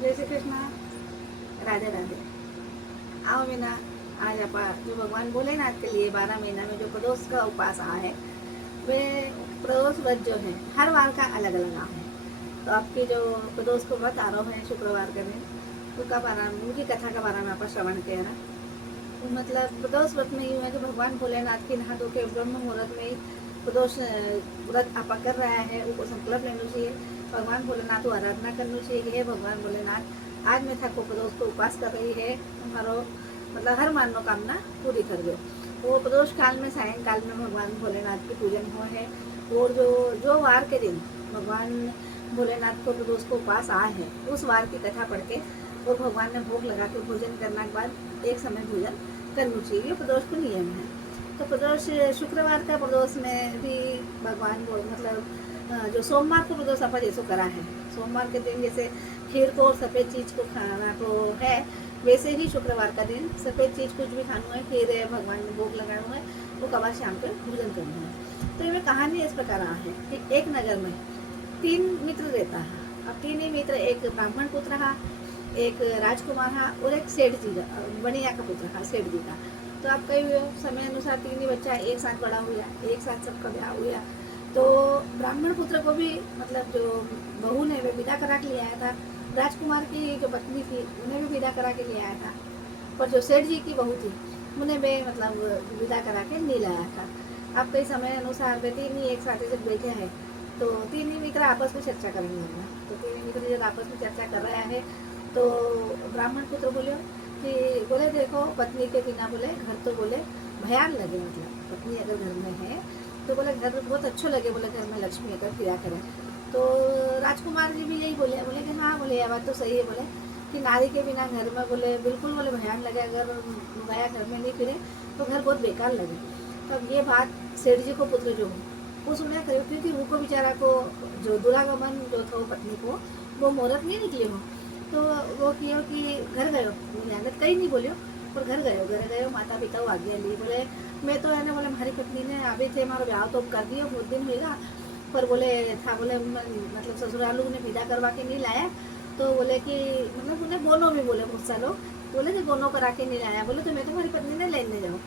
जय श्री कृष्णा, राधे राधे। आओ मीना, आज अपा जो भगवान भोलेनाथ के लिए 12 महीना में जो प्रदोष का उपास है, वे प्रदोष व्रत जो है हर वार का अलग अलग नाम है। तो आपके जो प्रदोष को व्रत आरंभ है शुक्रवार के दिन, उसका बारे उनकी कथा का बारे में आप श्रवण किया ना। तो मतलब प्रदोष व्रत में यूँ है कि भगवान भोलेनाथ की नहा धो के ब्रह्म मुहूर्त में ही प्रदोष व्रत आप कर रहा है, वो संकल्प लेना चाहिए, भगवान भोलेनाथ को आराधना करनी चाहिए कि हे भगवान भोलेनाथ, आज मैं थाको प्रदोष को उपास कर रही है, हमारो मतलब हर मनोकामना पूरी कर दो। वो प्रदोष काल में सायंकाल में भगवान भोलेनाथ की पूजन हुआ है। और जो वार के दिन भगवान भोलेनाथ को प्रदोष को उपास आए है, उस वार की कथा पढ़ के और भगवान ने भोग लगा के भोजन करने के बाद एक समय भोजन करना चाहिए, ये प्रदोष का नियम है। तो प्रदोष शुक्रवार का प्रदोष में भी भगवान मतलब जो सोमवार को प्रदोष अपा जैसो करा है, सोमवार के दिन जैसे खीर को और सफ़ेद चीज़ को खाना को है, वैसे ही शुक्रवार का दिन सफ़ेद चीज़ कुछ भी खाना है, खीर है, भगवान में भोग लगाना है, वो कबा शाम पे भोजन करना है। तो ये कहानी इस प्रकार है कि एक नगर में 3 मित्र रहता है। अब 3 ही मित्र, एक ब्राह्मण पुत्र है, एक राजकुमार है और एक सेठ जी का बनिया का पुत्र है, सेठ जी का। तो आप कई समय अनुसार 3 ही बच्चा एक साथ बड़ा हुआ, एक साथ सबका ब्याह हुआ। तो ब्राह्मण पुत्र को भी मतलब जो बहू ने वे विदा करा के ले आया था, राजकुमार की जो पत्नी थी उन्हें भी विदा करा के ले आया था, पर जो सेठ जी की बहू थी उन्हें वे मतलब विदा करा के नहीं लाया था। अब कई समय अनुसार वे 3 ही एक साथ जब बैठे हैं, तो 3 ही मित्र आपस में चर्चा करेंगे। तो 3 ही मित्र जब आपस में चर्चा कर रहे हैं, तो ब्राह्मण पुत्र बोले देखो, पत्नी के बिना बोले घर तो बोले भयान लगे, मतलब पत्नी अगर घर में है तो बोले घर बहुत अच्छा लगे, बोले घर में लक्ष्मी अगर फिरा करें। तो राजकुमार जी भी यही बोले कि हाँ, बोले यह बात तो सही है, बोले कि नारी के बिना घर में बोले बिल्कुल बोले भयान लगे, अगर गया घर में नहीं फिरे तो घर बहुत बेकार लगे। तब ये बात सेठ जी को पुत्र जो वो सुना करे, क्योंकि उनको बेचारा को जो दुरागमन जो था पत्नी को वो मुहूर्त नहीं निकले हो, तो वो किया कि घर गयो, मेहनत कहीं नहीं बोलियो, पर घर गयो माता पिता वो आज्ञा ली, बोले मैं तो है ना, बोले हमारी पत्नी ने अभी थे हमारा ब्याह तो कर दिया, बहुत दिन होगा, पर बोले था बोले मतलब ससुरालू ने विदा करवा के नहीं लाया। तो बोले कि मतलब उन्हें बोनो भी बोले बहुत सारे लोग, बोले थे बोनो करा के नहीं लाया, बोले तो मैं तुम्हारी पत्नी ने लेने जाऊँ।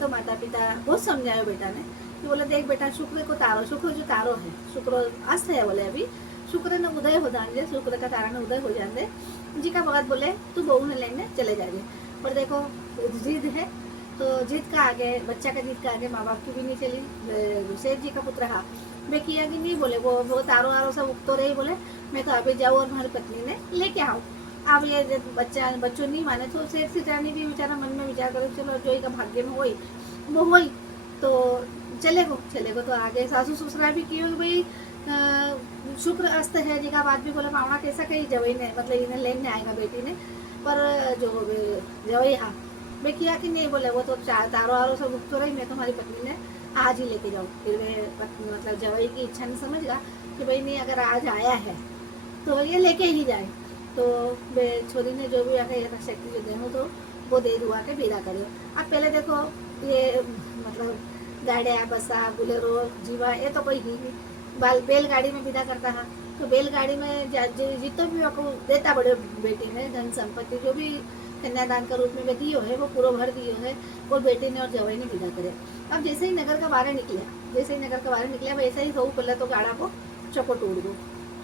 तो माता पिता बहुत समझायो बेटा ने कि बोले देख बेटा, शुक्र को तारो, शुक्र जो तारो है, शुक्र अस्त है, बोले अभी शुक्र ने उदय हो जाने, शुक्र का तारा ने उदय हो जाने जी का भगत, बोले तू बहू ने लेने चले जाइए। पर देखो जिद है, तो जिद का आगे बच्चा का जिद का आगे माँ बाप की भी नहीं चली। सेठ जी का पुत्र हा वे किया कि नहीं, बोले वो तारो आरो सब उगतो रही, बोले मैं तो अभी जाऊँ और हमारी पत्नी ने लेके आऊँ। अब ये बच्चों नहीं माने, तो सेठ सिटानी भी बेचारा मन में विचार करो, चलो जो का भाग्य में होई वो होई, तो चलेगो। तो आगे सासू ससुरा भी कियो कि भाई शुक्र अस्त है जी का बात भी बोले पावना कैसा कही जवई ने मतलब इन्हें लेने आएगा बेटी ने, पर जो जवई हाँ वे किया कि नहीं, बोले वो तो तारो आरो सब उगतो रही, मैं तुम्हारी पत्नी ने आज ही लेके जाऊँ। फिर वे मतलब जवई की इच्छा नहीं समझ गया कि भाई नहीं, अगर आज आया है तो ये लेके ही जाए। तो वे छोरी ने जो भी आगे शक्ति जो देनू तो वो दे दुआ के विदा करो। अब पहले देखो ये मतलब गाड़िया बसा बुलेरो जीवा ये तो कोई ही बैलगाड़ी में विदा करता है, तो बैलगाड़ी में जितो भी आपको देता बड़े बेटी ने धन संपत्ति जो भी कन्यादान का रूप में वे दियो है वो पूरा भर दियो है, और बेटी ने और जवाई ने विदा करे। अब जैसे ही नगर का बारे निकला वैसे ही रहू पहले तो गाड़ा को चौपट उड़ दो,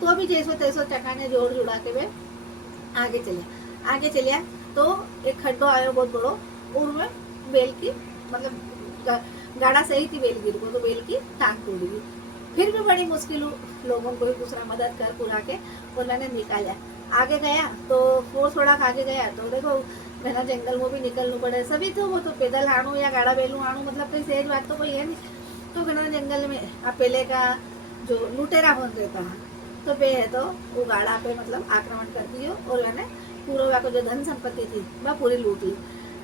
तो अभी जैसो तैसो चकाने जोड़ जुड़ा के वे आगे चलिया। तो एक खड्डो आयो बहुत बड़ो, और में बेल की मतलब गाड़ा सही थी, बेल गिर को तो बेल की टांग टूट गई। फिर भी बड़ी मुश्किल लोगों को भी दूसरा मदद कर पूरा के और मैंने निकाला। आगे गया तो वो थोड़ा आगे गया तो देखो मैंने जंगल में भी निकलना पड़े, सभी तो वो तो पैदल आनू या गाड़ा बेलू आनू, मतलब कोई सहज बात तो कोई है नहीं। तो घना जंगल में अब पहले का जो लुटेरा बन रहता है, तो वे है तो वो गाड़ा पे मतलब आक्रमण कर दियो, और मैंने पूरा को जो धन संपत्ति थी वह पूरी लूट ली।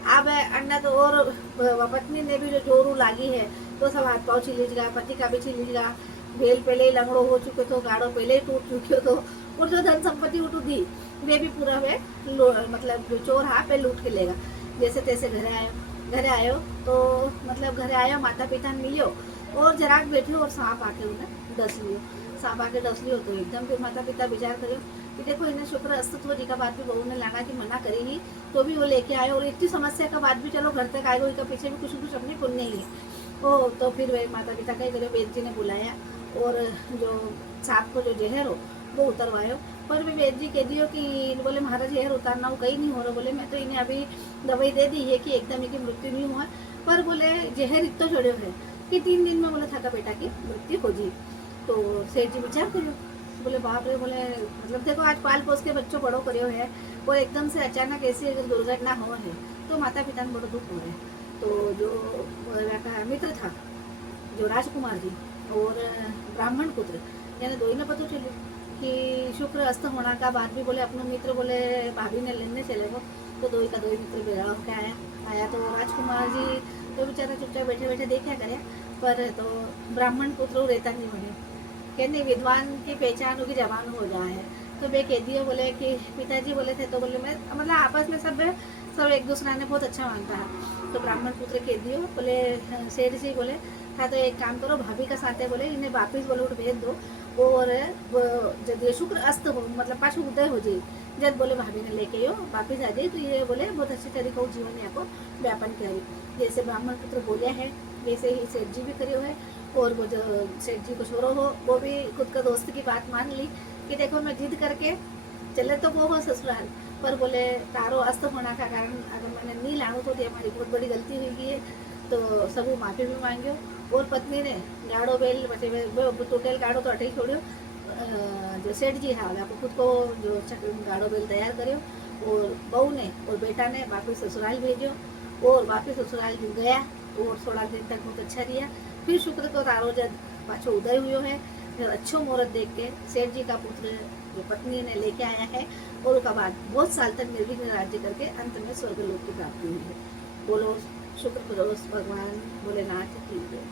अब अन्ना तो और पत्नी ने भी जो जोरू लागी है तो सब हाथ पाँव छिलीज गया, पति का भी छिलीज गया, बेल पहले ही लंगड़ो हो चुके तो, गाड़ो पहले ही टूट चुके तो, और जो धन संपत्ति उठू दी वे भी पूरा वे मतलब जो चोर हा पे लूट के लेगा। जैसे तैसे घरे आयो तो मतलब घरे आयो, माता पिता ने मिलियो और जराक बैठे और सांप आके उन्हें डस लियो। तो एकदम फिर माता पिता विचार करो कि देखो इन्हें शुक्र अस्तित्व जी का बात भी बहू ने लाना की मना करी ही, तो भी वो लेके आए, और इतनी समस्या का बात भी चलो घर तक आए, इसका पीछे भी कुछ न कुछ अपनी पुण्य ही है। ओ तो फिर वे माता पिता कहे करे वेद जी ने बुलाया, और जो सांप को जो जहर हो वो उतरवायो। पर वे वेद जी कह दियो कि बोले महाराज जहर उतारना वो कहीं नहीं हो रहा, बोले मैं तो इन्हें अभी दवाई दे दी है कि एकदम ही की मृत्यु नहीं हुआ, पर बोले जहर इतना जोड़े है कि 3 दिन में बोले था बेटा की मृत्यु हो जी। तो सेठ जी विचार करो, बोले बाप रे, बोले मतलब देखो आज पाल पोस के बच्चों बड़ो करियो है, और एकदम से अचानक ऐसी अगर दुर्घटना हो है तो माता पिता में बड़ो दुख हो रहा है। तो जो का मित्र था जो राजकुमार जी और ब्राह्मण पुत्र, यानी दो ही ने पता चलो कि शुक्र अस्त होना का बाद भी बोले अपने मित्र बोले भाभी ने लेने चले गो, तो दो ही का दो ही मित्र बेड़ा होकर आया तो राजकुमार जी तो बेचारा चुपचाप बैठे बैठे देखा करे, पर तो ब्राह्मण पुत्र रहता नहीं बने, कहते विद्वान की पहचान होगी जवान हो जाए है। तो वे कह दिए बोले कि पिताजी बोले थे, तो बोले मैं मतलब आपस में सब एक दूसरा ने बहुत अच्छा मानता है। तो ब्राह्मण पुत्र कह दियो बोले सेठ जी बोले हाँ तो एक काम करो भाभी का साथ है, बोले इन्हें वापिस बोले उठ भेज दो, और जब ये शुक्र अस्त हो मतलब पाछू उदय हो जाए जब बोले भाभी ने लेके यो वापिस आ जाए, तो ये बोले बहुत अच्छी तरीके जीवन यहाँ को व्यापन करे। जैसे ब्राह्मण पुत्र बोले हैं वैसे ही सेठ जी भी करियो है, और वो जो सेठ जी को छोरो हो वो भी खुद का दोस्त की बात मान ली कि देखो मैं जिद करके चले तो वो हो ससुराल, पर बोले तारो अस्त होना का कारण अगर मैंने नहीं लाऊं तो हमारी बहुत बड़ी गलती हुई है, तो सब माफ़ी भी मांगियो। और पत्नी ने गाड़ो बेल टोटेल गाड़ो तो अटे छोड़ियो, जो सेठ जी है आपको खुद को जो गाड़ो बेल तैयार करियो, और बहू ने और बेटा ने वापिस ससुराल भेजो, और वापिस ससुराल जो गया और 16 दिन तक बहुत अच्छा रिया। फिर शुक्र को तारो जब पाछो उदय हुए है, फिर अच्छो मुहूर्त देख के सेठ जी का पुत्र जो पत्नी ने लेके आया है, और उसका बाद बहुत साल तक निर्विघ्न राज्य करके अंत में स्वर्ग लोक की प्राप्ति हुई है। बोलो शुक्र प्रदोष भगवान भोलेनाथ की जय।